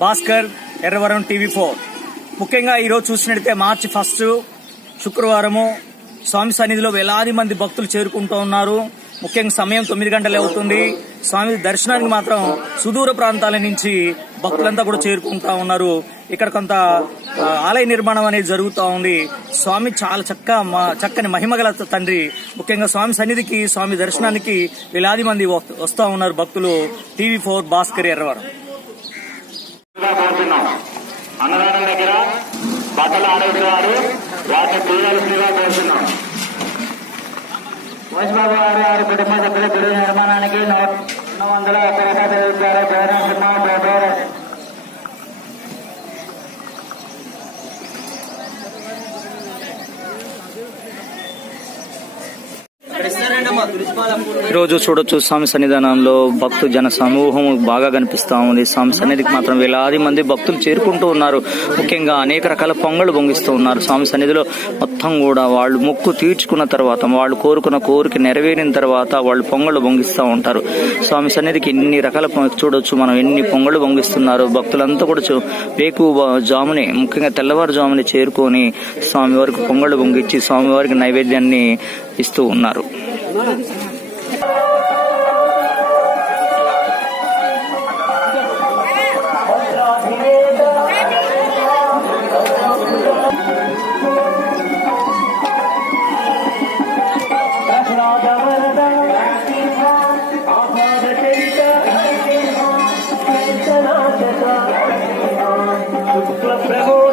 Bhaskar Erravaram TV four. ముఖ్యంగా ఈరోజు చూసినట్లయితే మార్చి ఫస్ట్ శుక్రవారము స్వామి సన్నిధిలో వేలాది మంది భక్తులు చేరుకుంటూ ఉన్నారు. ముఖ్యంగా సమయం తొమ్మిది గంటలే అవుతుంది. స్వామి దర్శనానికి మాత్రం సుదూర ప్రాంతాల నుంచి భక్తులంతా కూడా చేరుకుంటా ఉన్నారు. ఇక్కడ కొంత ఆలయ నిర్మాణం అనేది జరుగుతూ ఉంది. స్వామి చాలా చక్క చక్కని మహిమగల తండ్రి. ముఖ్యంగా స్వామి సన్నిధికి స్వామి దర్శనానికి వేలాది మంది వస్తూ- ఉన్నారు భక్తులు. TV four Bhaskar Erravaram. అన్నదానం దగ్గర బట్టలు ఆడేసేవారు వాటిని తీయాల్సిందిగా కోరుతున్నాం మోసిబాబు గారు వారి కుటుంబ సభ్యుల గుడి నిర్మాణానికి నూట వందల ఒక్క ಹೆಸರು ఈరోజు చూడొచ్చు స్వామి సన్నిధానంలో భక్తు జన సమూహం బాగా కనిపిస్తూ ఉంది. స్వామి సన్నిధికి మాత్రం వేలాది మంది భక్తులు చేరుకుంటూ ఉన్నారు. ముఖ్యంగా అనేక రకాల పొంగలు పొంగిస్తూ ఉన్నారు. స్వామి సన్నిధిలో మొత్తం కూడా వాళ్ళు మొక్కు తీర్చుకున్న తర్వాత వాళ్ళు కోరుకున్న కోరిక నెరవేరిన తర్వాత వాళ్ళు పొంగళ్ళు పొంగిస్తూ ఉంటారు. స్వామి సన్నిధికి ఎన్ని రకాల చూడొచ్చు మనం ఎన్ని పొంగళ్ళు పొంగిస్తున్నారు. భక్తులంతా కూడా చూ- వేకు జాముని ముఖ్యంగా తెల్లవారుజాముని చేరుకొని స్వామివారికి పొంగళ్ళు పొంగిచ్చి స్వామివారికి నైవేద్యాన్ని ఇస్తూ ఉన్నారు. शुक्ल प्रभो